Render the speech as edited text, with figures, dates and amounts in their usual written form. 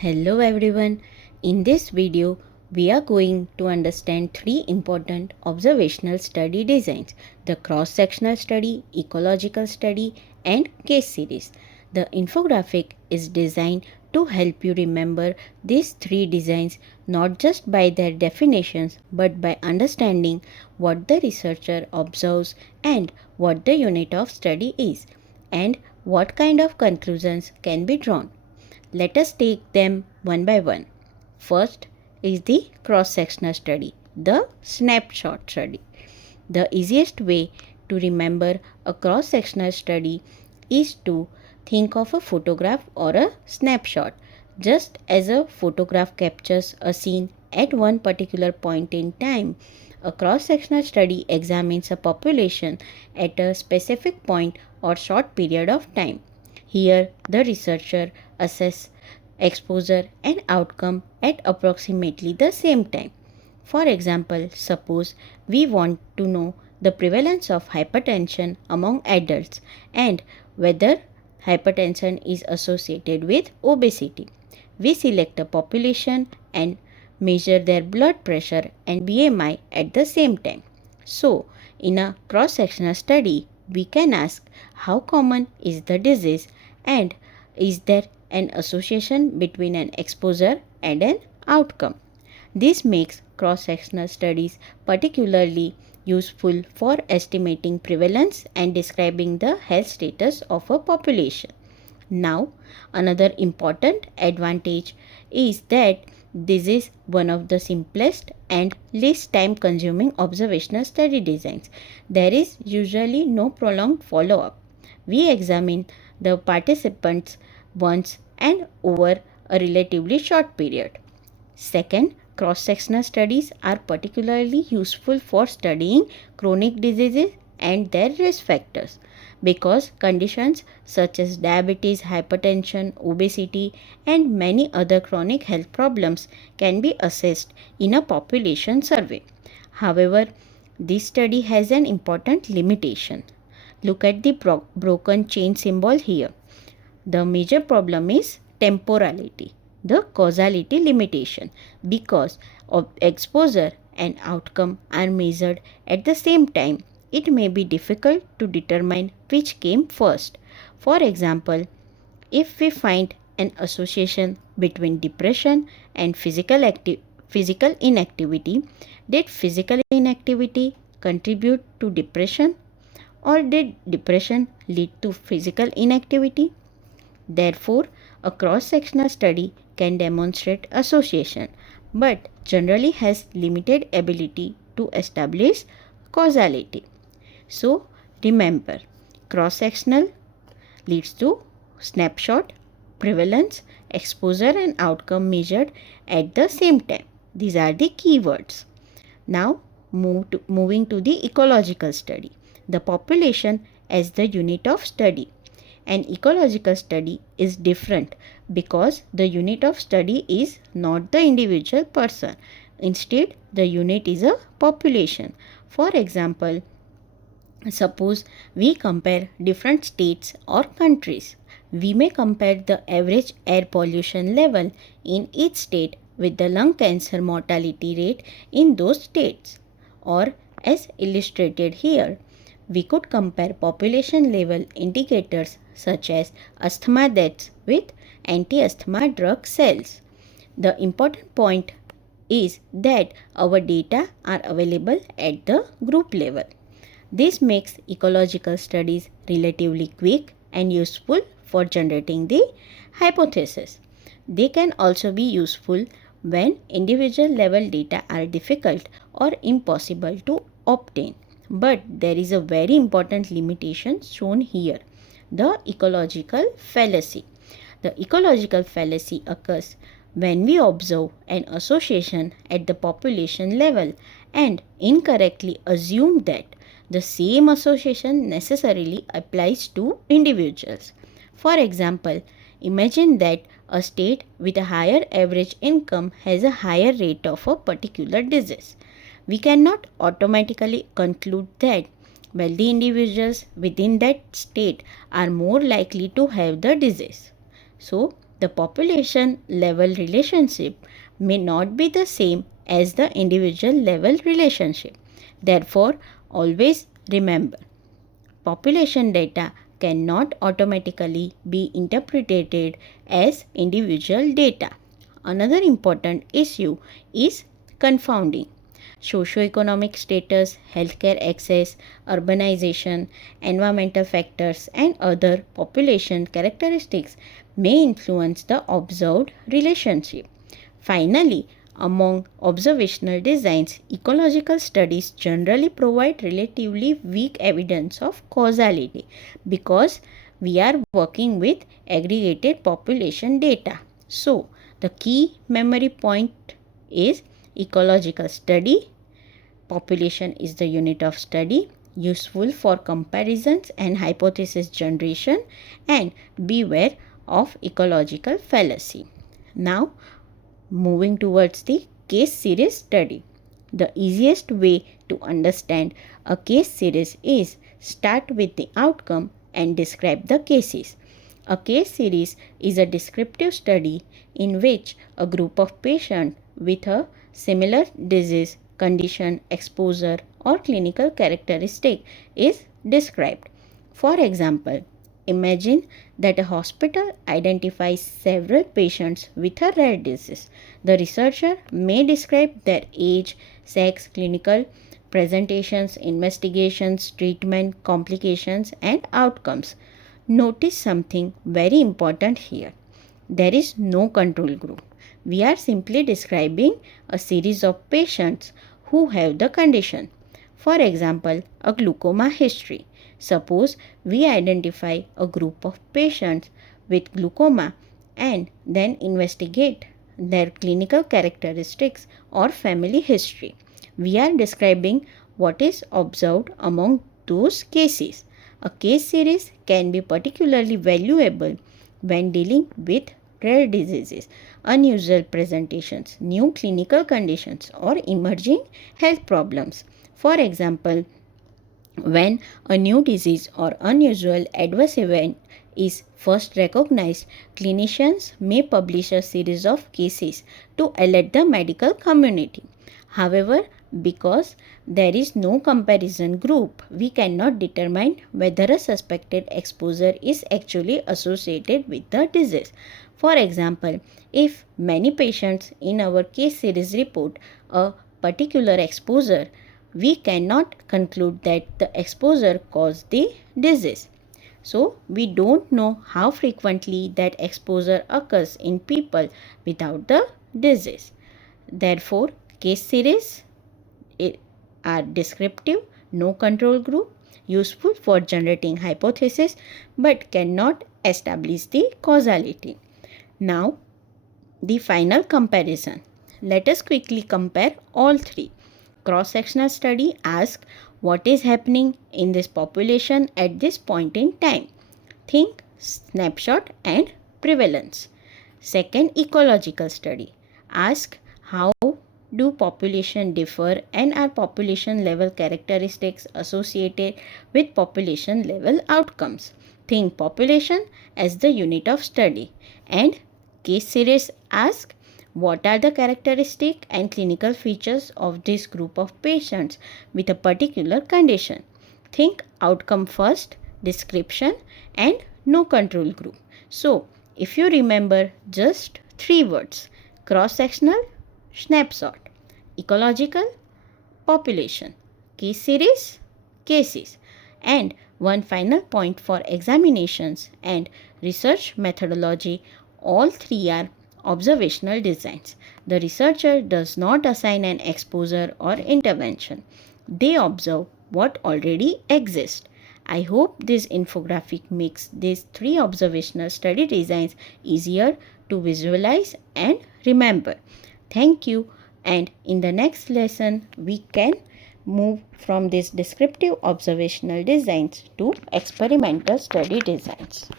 Hello everyone. In this video, we are going to understand three important observational study designs: the cross-sectional study, ecological study, and case series. The infographic is designed to help you remember these three designs not just by their definitions but by understanding what the researcher observes and what the unit of study is and what kind of conclusions can be drawn. Let us take them one by one. First is the cross-sectional study, the snapshot study. The easiest way to remember a cross-sectional study is to think of a photograph or a snapshot. Just as a photograph captures a scene at one particular point in time, a cross-sectional study examines a population at a specific point or short period of time. Here, the researcher assesses exposure and outcome at approximately the same time. For example, suppose we want to know the prevalence of hypertension among adults and whether hypertension is associated with obesity. We select a population and measure their blood pressure and BMI at the same time. So, in a cross-sectional study, we can ask how common is the disease and is there an association between an exposure and an outcome. This makes cross-sectional studies particularly useful for estimating prevalence and describing the health status of a population. Now, another important advantage is that this is one of the simplest and least time consuming observational study designs. There is usually no prolonged follow-up. We examine the participants once and over a relatively short period. Second, cross-sectional studies are particularly useful for studying chronic diseases and their risk factors because conditions such as diabetes, hypertension, obesity, and many other chronic health problems can be assessed in a population survey. However, this study has an important limitation. Look at the broken chain symbol here. The major problem is temporality, the causality limitation, because of exposure and outcome are measured at the same time. It may be difficult to determine which came first. For example, if we find an association between depression and physical inactivity, did physical inactivity contribute to depression or did depression lead to physical inactivity? Therefore, a cross-sectional study can demonstrate association, but generally has limited ability to establish causality. So, remember, cross-sectional leads to snapshot, prevalence, exposure and outcome measured at the same time. These are the keywords. Now, moving to the ecological study. The population as the unit of study. An ecological study is different because the unit of study is not the individual person. Instead, the unit is a population. For example, suppose we compare different states or countries. We may compare the average air pollution level in each state with the lung cancer mortality rate in those states. Or, as illustrated here, we could compare population level indicators such as asthma deaths with anti-asthma drug sales. The important point is that our data are available at the group level. This makes ecological studies relatively quick and useful for generating the hypothesis. They can also be useful when individual level data are difficult or impossible to obtain. But there is a very important limitation shown here: the ecological fallacy. The ecological fallacy occurs when we observe an association at the population level and incorrectly assume that the same association necessarily applies to individuals. For example, imagine that a state with a higher average income has a higher rate of a particular disease. We cannot automatically conclude that wealthy individuals within that state are more likely to have the disease. So, The population level relationship may not be the same as the individual level relationship. Therefore, always remember, population data cannot automatically be interpreted as individual data. Another important issue is confounding. Socioeconomic status, healthcare access, urbanization, environmental factors, and other population characteristics may influence the observed relationship. Finally, among observational designs, ecological studies generally provide relatively weak evidence of causality because we are working with aggregated population data. So, the key memory point is ecological study. Population is the unit of study, useful for comparisons and hypothesis generation, and beware of ecological fallacy. Now, moving towards the case series study. The easiest way to understand a case series is start with the outcome and describe the cases. A case series is a descriptive study in which a group of patients with a similar disease, condition, exposure, or clinical characteristic is described. For example, imagine that a hospital identifies several patients with a rare disease. The researcher may describe their age, sex, clinical presentations, investigations, treatment, complications, and outcomes. Notice something very important here. There is no control group. We are simply describing a series of patients who have the condition. For example, a glaucoma history. Suppose we identify a group of patients with glaucoma and then investigate their clinical characteristics or family history. We are describing what is observed among those cases. A case series can be particularly valuable when dealing with rare diseases, unusual presentations, new clinical conditions, or emerging health problems. For example, when a new disease or unusual adverse event is first recognized, clinicians may publish a series of cases to alert the medical community. However, because there is no comparison group, we cannot determine whether a suspected exposure is actually associated with the disease. For example, if many patients in our case series report a particular exposure, we cannot conclude that the exposure caused the disease. So, we don't know how frequently that exposure occurs in people without the disease. Therefore, case series are descriptive, no control group, useful for generating hypothesis but cannot establish the causality. Now, the final comparison. Let us quickly compare all three. Cross-sectional study asks what is happening in this population at this point in time. Think snapshot and prevalence. Second, ecological study asks how do population differ and are population level characteristics associated with population level outcomes. Think population as the unit of study. And case series asks what are the characteristics and clinical features of this group of patients with a particular condition. Think outcome first, description, and no control group. So, if you remember just three words: cross-sectional, snapshot; ecological, population; case series, cases; and one final point for examinations and research methodology, all three are observational designs. The researcher does not assign an exposure or intervention. They observe what already exists. I hope this infographic makes these three observational study designs easier to visualize and remember. Thank you, and in the next lesson we can move from these descriptive observational designs to experimental study designs.